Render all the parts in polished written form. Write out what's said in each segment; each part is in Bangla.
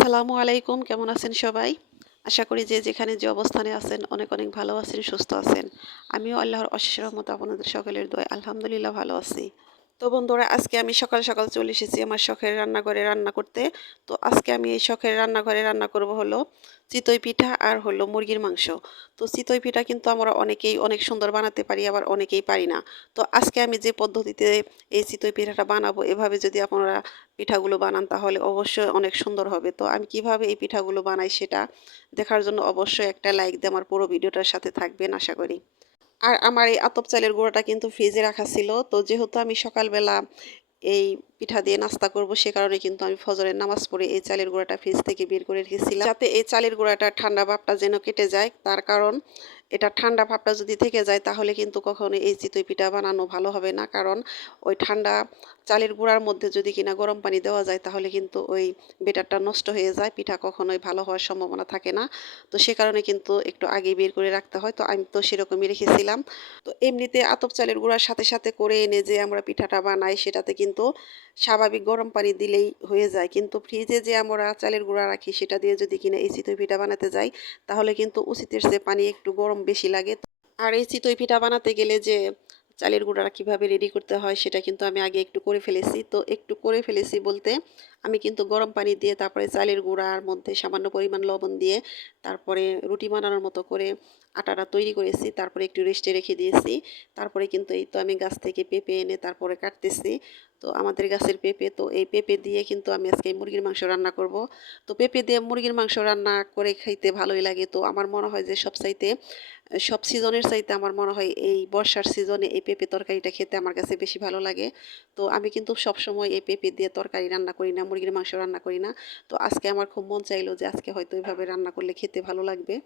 আসসালামু আলাইকুম, কেমন আছেন সবাই? আশা করি যে যেখানে যে অবস্থানে আছেন অনেক অনেক ভালো আছেন, সুস্থ আছেন। আমিও আল্লাহর অশেষ রহমতে আপনাদের সকলের দোয়ায় আলহামদুলিল্লাহ ভালো আছি। তো বন্ধুরা, আজকে আমি সকাল সকাল চলে এসেছি আমার শখের রান্নাঘরে রান্না করতে। তো আজকে আমি এই শখের রান্নাঘরে রান্না করব হলো চিতই পিঠা আর হলো মুরগির মাংস। তো চিতই পিঠা কিন্তু আমরা অনেকেই অনেক সুন্দর বানাতে পারি, আবার অনেকেই পারি না। তো আজকে আমি যে পদ্ধতিতে এই চিতই পিঠাটা বানাবো, এভাবে যদি আপনারা পিঠাগুলো বানান তাহলে অবশ্যই অনেক সুন্দর হবে। তো আমি কিভাবে এই পিঠাগুলো বানাই সেটা দেখার জন্য অবশ্যই একটা লাইক দিয়ে আমার পুরো ভিডিওটার সাথে থাকবেন আশা করি। আর আমার এই আতপ চালের গুঁড়োটা কিন্তু ফ্রিজে রাখা ছিল। তো যেহেতু আমি সকালবেলা এই পিঠা দিয়ে নাস্তা করব, সে কারণে কিন্তু আমি ফজরের নামাজ পড়ে এই চালের গুঁড়াটা ফ্রিজ থেকে বের করে রেখেছিলাম, যাতে এই চালের গুঁড়াটা ঠান্ডা ভাবটা যেন কেটে যায়। তার কারণ এটা ঠান্ডা ভাবটা যদি থেকে যায় তাহলে কিন্তু কখনো এই চিতই পিঠা বানানো ভালো হবে না। কারণ ওই ঠান্ডা চালের গুঁড়ার মধ্যে যদি কিনা গরম পানি দেওয়া যায় তাহলে কিন্তু ওই বেটারটা নষ্ট হয়ে যায়, পিঠা কখনোই ভালো হওয়ার সম্ভাবনা থাকে না। তো সে কারণে কিন্তু একটু আগে বের করে রাখতে হয়। তো আমি তো সেরকমই রেখেছিলাম। তো এমনিতে আতপ চালের গুঁড়ার সাথে সাথে করে এনে যে আমরা পিঠাটা বানাই সেটাতে কিন্তু স্বাভাবিক গরম পানি দিলেই হয়ে যায়। কিন্তু ফ্রিজে যে আমরা চালের গুঁড়া রাখি সেটা দিয়ে যদি কিনা এই চিতই পিঠা বানাতে যাই তাহলে কিন্তু উচিতের চেয়ে পানি একটু গরম বেশি লাগে। আর এই চিতই পিঠা বানাতে গেলে যে চালের গুঁড়াটা কিভাবে রেডি করতে হয় সেটা কিন্তু আমি আগে একটু করে ফেলেছি। তো একটু করে ফেলেছি বলতে আমি কিন্তু গরম পানি দিয়ে তারপরে চালের গুঁড়ার মধ্যে সামান্য পরিমাণ লবণ দিয়ে তারপরে রুটি বানানোর মতো করে আটাটা তৈরি করেছি। তারপরে একটু রেস্টে রেখে দিয়েছি। তারপরে কিন্তু এই তো আমি গাছ থেকে পেঁপে এনে তারপরে কাটতেছি। তো আমাদের গাছের পেঁপে, তো এই পেঁপে দিয়ে কিন্তু আমি আজকে মুরগির মাংস রান্না করব। তো পেঁপে দিয়ে মুরগির মাংস রান্না করে খাইতে ভালোই লাগে। তো আমার মনে হয় যে সব সিজনের চাইতে আমার মনে হয় এই বর্ষার সিজনে এই পেঁপে তরকারিটা খেতে আমার কাছে বেশি ভালো লাগে। তো আমি কিন্তু সবসময় এই পেঁপে দিয়ে তরকারি রান্না করি না, মুরগির মাংস রান্না করি না। তো আজকে আমার খুব মন চাইলো যে আজকে হয়তো এভাবে রান্না করলে খেতে ভালো লাগবে।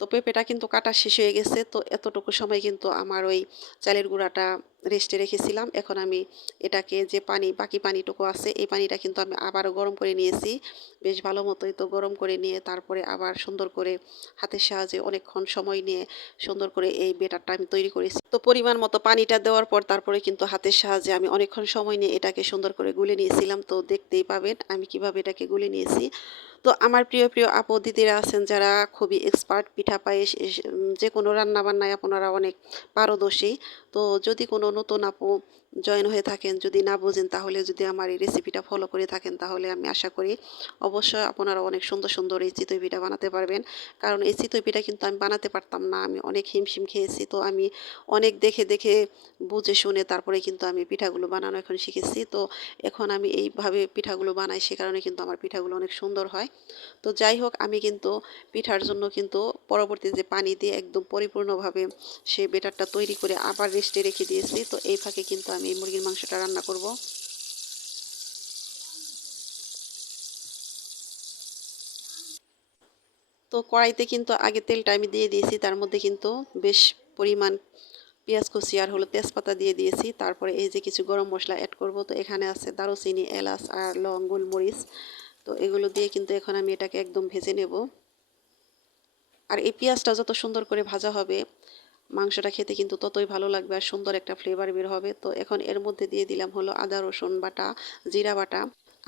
তো পেঁপেটা কিন্তু কাটা শেষ হয়ে গেছে। তো এতটুকু সময় কিন্তু আমার ওই চালের গুঁড়াটা রেস্টে রেখেছিলাম। এখন আমি এটাকে যে বাকি পানিটুকু আছে এই পানিটা কিন্তু আমি আবারও গরম করে নিয়েছি। বেশ ভালো মতোই তো গরম করে নিয়ে তারপরে আবার সুন্দর করে হাতের সাহায্যে অনেকক্ষণ সময় নিয়ে সুন্দর করে এই বেটারটা আমি তৈরি করেছি। তো পরিমাণ মতো পানিটা দেওয়ার পর তারপরে কিন্তু হাতের সাহায্যে আমি অনেকক্ষণ সময় নিয়ে এটাকে সুন্দর করে গুলে নিয়েছিলাম। তো দেখতেই পাবেন আমি কিভাবে এটাকে গুলে নিয়েছি। তো আমার প্রিয় প্রিয় আপু দিদিরা আছেন যারা খুবই এক্সপার্ট পিঠা পায়েস যে কোনো রান্না বান্নায় আপনারা অনেক পারদর্শী। তো যদি কোনো নতুন আপু জয়েন হয়ে থাকেন, যদি না বুঝেন তাহলে যদি আমার এই রেসিপিটা ফলো করে থাকেন তাহলে আমি আশা করি অবশ্যই আপনারা অনেক সুন্দর সুন্দর এই চিতই পিঠা বানাতে পারবেন। কারণ এই চিতই পিঠা কিন্তু আমি বানাতে পারতাম না, আমি অনেক হিমশিম খেয়েছি। তো আমি অনেক দেখে দেখে বুঝে শুনে তারপরে কিন্তু আমি পিঠাগুলো বানানো এখন শিখেছি। তো এখন আমি এইভাবে পিঠাগুলো বানাই, সে কারণে কিন্তু আমার পিঠাগুলো অনেক সুন্দর হয়। তো যাই হোক, আমি কিন্তু পিঠার জন্য কিন্তু পরবর্তী যে পানি দিয়ে একদম পরিপূর্ণভাবে সেই বেটারটা তৈরি করে আবার রেস্টে রেখে দিয়েছি। তো এই ফাঁকে কিন্তু আমি মুরগির মাংসটা রান্না করব। তো কড়াইতে কিন্তু আগে তেলটা আমি দিয়ে দিয়েছি, তার মধ্যে কিন্তু বেশ পরিমাণ পেঁয়াজ কুচি আর হলো তেজপাতা দিয়ে দিয়েছি। তারপরে এই যে কিছু গরম মশলা অ্যাড করব। তো এখানে আছে দারুচিনি, এলাচ আর লং, গোলমরিচ। তো এগুলো দিয়ে কিন্তু এখন আমি এটাকে একদম ভেজে নেব। আর এই পেঁয়াজটা যত সুন্দর করে ভাজা হবে মাংসটা খেতে কিন্তু ততই ভালো লাগবে আর সুন্দর একটা ফ্লেভার বের হবে। তো এখন এর মধ্যে দিয়ে দিলাম হলো আদা রসুন বাটা, জিরা বাটা,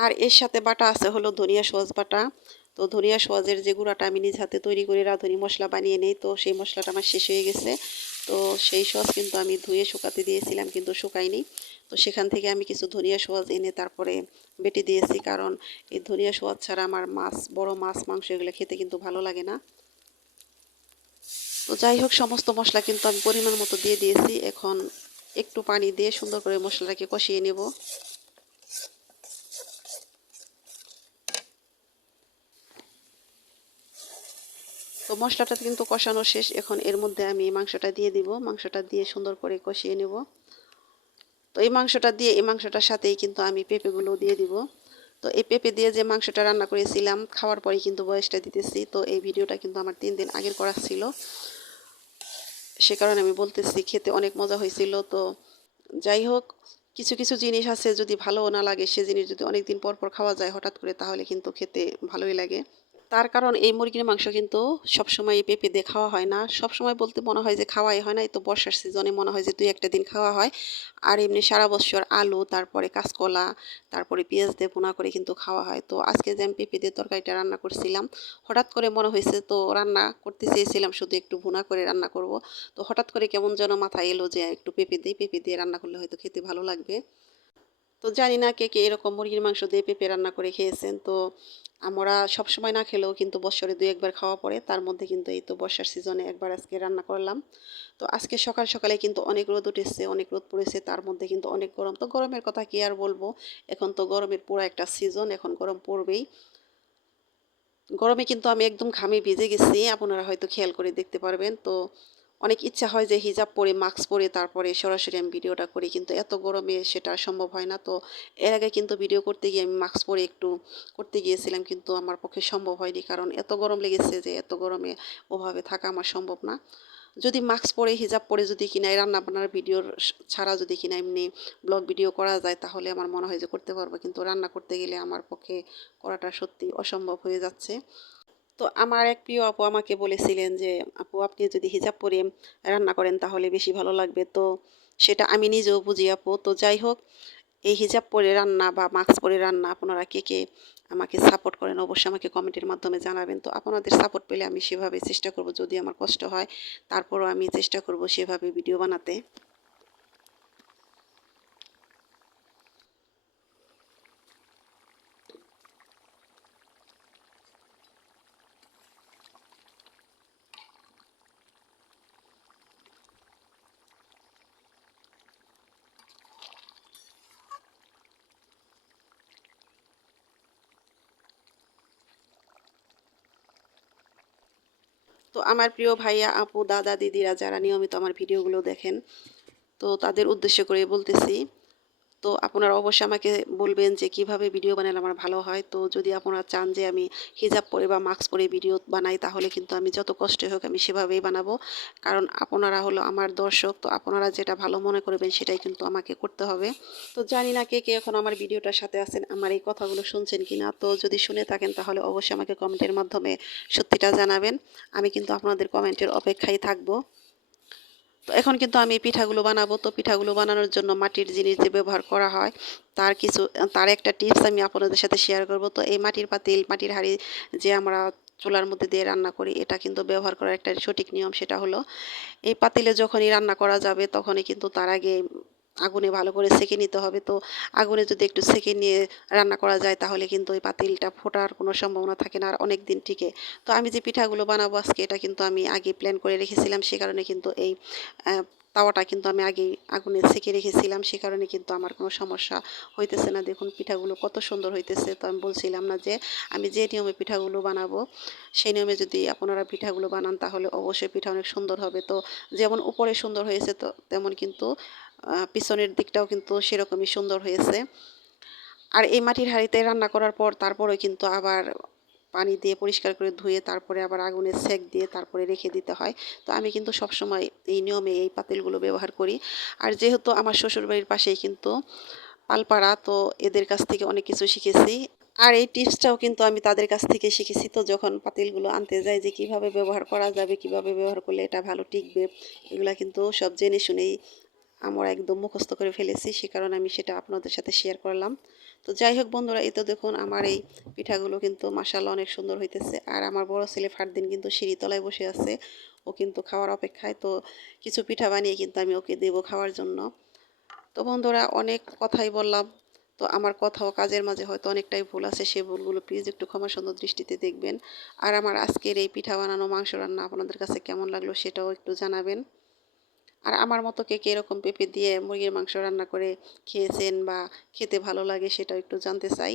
আর এর সাথে বাটা আছে হলো ধনিয়া সওয়াজ বাটা। তো ধনিয়া সওয়াজের যে গুঁড়াটা আমি নিজ হাতে তৈরি করে রাঁধুনি মশলা বানিয়ে নেই, তো সেই মশলাটা আমার শেষ হয়ে গেছে। তো সেই সওয়াজ কিন্তু আমি ধুয়ে শুকাতে দিয়েছিলাম কিন্তু শুকায়নি। তো সেখান থেকে আমি কিছু ধনিয়া সওয়াজ এনে তারপরে বেটে দিয়েছি, কারণ এই ধনিয়া সওয়াজ ছাড়া আমার বড় মাছ মাংস এগুলো খেতে কিন্তু ভালো লাগে না। তো যাই হোক, সমস্ত মশলা কিন্তু আমি পরিমাণ মতো দিয়ে দিয়েছি। এখন একটু পানি দিয়ে সুন্দর করে মশলাটাকে কষিয়ে নেব। তো মশলাটা কিন্তু কষানো শেষ, এখন এর মধ্যে আমি মাংসটা দিয়ে দিব। মাংসটা দিয়ে সুন্দর করে কষিয়ে নেব। তো এই মাংসটার সাথেই কিন্তু আমি পেঁপেগুলো দিয়ে দিব। তো এই পেঁপে দিয়ে যে মাংসটা রান্না করেছিলাম খাওয়ার পরেই কিন্তু বয়সটা দিতেছি। তো এই ভিডিওটা কিন্তু আমার 3 দিন আগের করা ছিল, সে কারণে আমি বলতেছি খেতে অনেক মজা হয়েছিল। তো যাই হোক, কিছু কিছু জিনিস আছে যদি ভালো না লাগে সে জিনিস যদি অনেক দিন পর পর খাওয়া যায় হঠাৎ করে তাহলে কিন্তু খেতে ভালোই লাগে। তার কারণ এই মুরগির মাংস কিন্তু সবসময় পেঁপে দিয়ে খাওয়া হয় না। সবসময় বলতে মনে হয় যে খাওয়াই হয় না। এই তো বর্ষার সিজনে মনে হয় যে ২-১ টা দিন খাওয়া হয়। আর এমনি সারা বৎসর আলু, তারপরে কাঁচকলা, তারপরে পেঁয়াজ দিয়ে ভুনা করে কিন্তু খাওয়া হয়। তো আজকে যে আমি পেঁপে দিয়ে তরকারিটা রান্না করছিলাম, হঠাৎ করে মনে হয়েছে তো রান্না করতে চেয়েছিলাম শুধু একটু ভুনা করে রান্না করব। তো হঠাৎ করে কেমন যেন মাথায় এলো যে একটু পেঁপে দেই, পেঁপে দিয়ে রান্না করলে হয়তো খেতে ভালো লাগবে। তো জানি না কে, কে এরকম মুরগির মাংস দিয়ে পেঁপে রান্না করে খেয়েছেন। তো আমরা সবসময় না খেলেও কিন্তু বৎসরে ২-১ বার খাওয়া পড়ে। তার মধ্যে কিন্তু এই তো বর্ষার সিজনে একবার আজকে রান্না করলাম। তো আজকে সকাল সকালে কিন্তু অনেক রোদ উঠেছে, অনেক রোদ পড়েছে। তার মধ্যে কিন্তু অনেক গরম। তো গরমের কথা কি আর বলব? এখন তো গরমের পুরা একটা সিজন, এখন গরম পড়বেই। গরমে কিন্তু আমি একদম ঘামে ভিজে গেছি। আপনারা হয়তো খেয়াল করে দেখতে পারবেন। তো অনেক ইচ্ছা হয় যে হিজাব পরে, মাস্ক পরে তারপরে সরাসরি আমি ভিডিওটা করি। কিন্তু এত গরমে সেটা সম্ভব হয় না। তো এর আগে কিন্তু ভিডিও করতে গিয়ে আমি মাস্ক পরে একটু করতে গিয়েছিলাম। কিন্তু আমার পক্ষে সম্ভব হয়নি। কারণ এত গরম লেগেছে যে এত গরমে ওভাবে থাকা আমার সম্ভব না। যদি মাস্ক পরে, হিজাব পরে যদি কিনা এই রান্না-বান্নার ভিডিওর ছাড়া যদি কিনা এমনি ব্লগ ভিডিও করা যায় তাহলে আমার মনে হয় যে করতে পারবো। কিন্তু রান্না করতে গেলে আমার পক্ষে করাটা সত্যি অসম্ভব হয়ে যাচ্ছে। তো আমার এক প্রিয় আপু আমাকে বলেছিলেন যে, "আপু আপনি যদি হিজাব পরে রান্না করেন তাহলে বেশি ভালো লাগবে।" তো সেটা আমি নিজেও বুঝি আপু। তো যাই হোক, এই হিজাব পরে রান্না বা মাস্ক পরে রান্না আপনারা কে, কে আমাকে সাপোর্ট করেন অবশ্যই আমাকে কমেন্টের মাধ্যমে জানাবেন। তো আপনাদের সাপোর্ট পেলে আমি সেভাবে চেষ্টা করব যদি আমার কষ্ট হয়, তারপরও আমি চেষ্টা করব সেভাবে ভিডিও বানাতে। তো আমার প্রিয় ভাইয়া, আপু, দাদা, দিদিরা যারা নিয়মিত আমার ভিডিওগুলো দেখেন, তো তাদের উদ্দেশ্য করে বলতেছি তো আপনারা অবশ্যই আমাকে বলবেন যে কিভাবে ভিডিও বানালে আমার ভালো হয়। তো যদি আপনারা চান যে আমি হিজাব পরে বা মাস্ক পরে ভিডিও বানাই তাহলে কিন্তু আমি যত কষ্টই হোক আমি সেভাবেই বানাবো। কারণ আপনারা হলো আমার দর্শক, তো আপনারা যেটা ভালো মনে করবেন সেটাই কিন্তু আমাকে করতে হবে। তো জানি না কে, কে এখন আমার ভিডিওটার সাথে আছেন, আমার এই কথাগুলো শুনছেন কিনা। তো যদি শুনে থাকেন তাহলে অবশ্যই আমাকে কমেন্টের মাধ্যমে সত্যিটা জানাবেন। আমি কিন্তু আপনাদের কমেন্টের অপেক্ষায় থাকবো। তো এখন কিন্তু আমি পিঠাগুলো বানাবো। তো পিঠাগুলো বানানোর জন্য মাটির জিনিস যে ব্যবহার করা হয় তার কিছু তার একটা টিপস আমি আপনাদের সাথে শেয়ার করব। তো এই মাটির পাতিল, মাটির হাঁড়ি যে আমরা চুলার মধ্যে দিয়ে রান্না করি এটা কিন্তু ব্যবহার করার একটা সঠিক নিয়ম, সেটা হলো এই পাতিলে যখনই রান্না করা যাবে তখনই কিন্তু তার আগে আগুনে ভালো করে সেঁকে নিতে হবে। তো আগুনে যদি একটু সেঁকে নিয়ে রান্না করা যায় তাহলে কিন্তু ওই পাতিলটা ফোটার কোনো সম্ভাবনা থাকে না আর অনেক দিন টিকে। তো আমি যে পিঠাগুলো বানাবো আজকে এটা কিন্তু আমি আগে প্ল্যান করে রেখেছিলাম, সে কারণে কিন্তু এই তাওয়াটা কিন্তু আমি আগেই আগুনে সেঁকে রেখেছিলাম, সে কারণে কিন্তু আমার কোনো সমস্যা হইতেছে না। দেখুন পিঠাগুলো কত সুন্দর হইতেছে। তো আমি বলছিলাম না যে আমি যে নিয়মে পিঠাগুলো বানাবো সেই নিয়মে যদি আপনারা পিঠাগুলো বানান তাহলে অবশ্যই পিঠা অনেক সুন্দর হবে। তো যেমন উপরে সুন্দর হয়েছে তো তেমন কিন্তু পিছনের দিকটাও কিন্তু সেরকমই সুন্দর হয়েছে। আর এই মাটির হাঁড়িতে রান্না করার পর তারপরে কিন্তু আবার পানি দিয়ে পরিষ্কার করে ধুয়ে তারপরে আবার আগুনে সেক দিয়ে তারপরে রেখে দিতে হয়। তো আমি কিন্তু সবসময় এই নিয়মে এই পাতিলগুলো ব্যবহার করি। আর যেহেতু আমার শ্বশুরবাড়ির পাশেই কিন্তু পালপাড়া, তো এদের কাছ থেকে অনেক কিছু শিখেছি। আর এই টিপসটাও কিন্তু আমি তাদের কাছ থেকে শিখেছি। তো যখন পাতিলগুলো আনতে যাই যে কিভাবে ব্যবহার করা যাবে, কিভাবে ব্যবহার করলে এটা ভালো টিকবে, এগুলা কিন্তু সব জেনে শুনেই আমরা একদম মুখস্থ করে ফেলেছি, সে কারণে আমি সেটা আপনাদের সাথে শেয়ার করলাম। তো যাই হোক বন্ধুরা, এই তো দেখুন আমার এই পিঠাগুলো কিন্তু মাশাআল্লাহ অনেক সুন্দর হইতেছে। আর আমার বড় ছেলে ফারদিন কিন্তু সিঁড়ির তলায় বসে আছে, ও কিন্তু খাওয়ার অপেক্ষায়। তো কিছু পিঠা বানিয়ে কিন্তু আমি ওকে দেবো খাওয়ার জন্য। তো বন্ধুরা অনেক কথাই বললাম। তো আমার কথা ও কাজের মাঝে হয়তো অনেকটাই ভুল আছে, সে ভুলগুলো প্লিজ একটু ক্ষমা সুন্দর দৃষ্টিতে দেখবেন। আর আমার আজকের এই পিঠা বানানো, মাংস রান্না আপনাদের কাছে কেমন লাগলো সেটাও একটু জানাবেন। আর আমার মতো কে কে এরকম পেঁপে দিয়ে মুরগির মাংস রান্না করে খেয়েছেন বা খেতে ভালো লাগে সেটাও একটু জানতে চাই।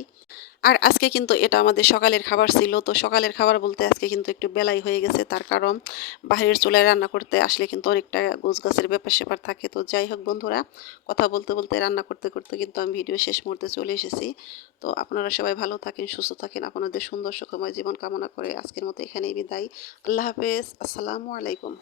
আর আজকে কিন্তু এটা আমাদের সকালের খাবার ছিল। তো সকালের খাবার বলতে আজকে কিন্তু একটু বেলাই হয়ে গেছে, তার কারণ বাইরের চুলায় রান্না করতে আসলে কিন্তু অনেকটা গোছগাছের ব্যাপার-স্যাপার থাকে। তো যাই হোক বন্ধুরা, কথা বলতে বলতে রান্না করতে করতে কিন্তু আমি ভিডিও শেষ মুহূর্তে চলে এসেছি। তো আপনারা সবাই ভালো থাকেন, সুস্থ থাকেন, আপনাদের সুন্দর সুখময় জীবন কামনা করে আজকের মতো এখানেই বিদায়। আল্লাহ হাফেজ, আসসালামু আলাইকুম।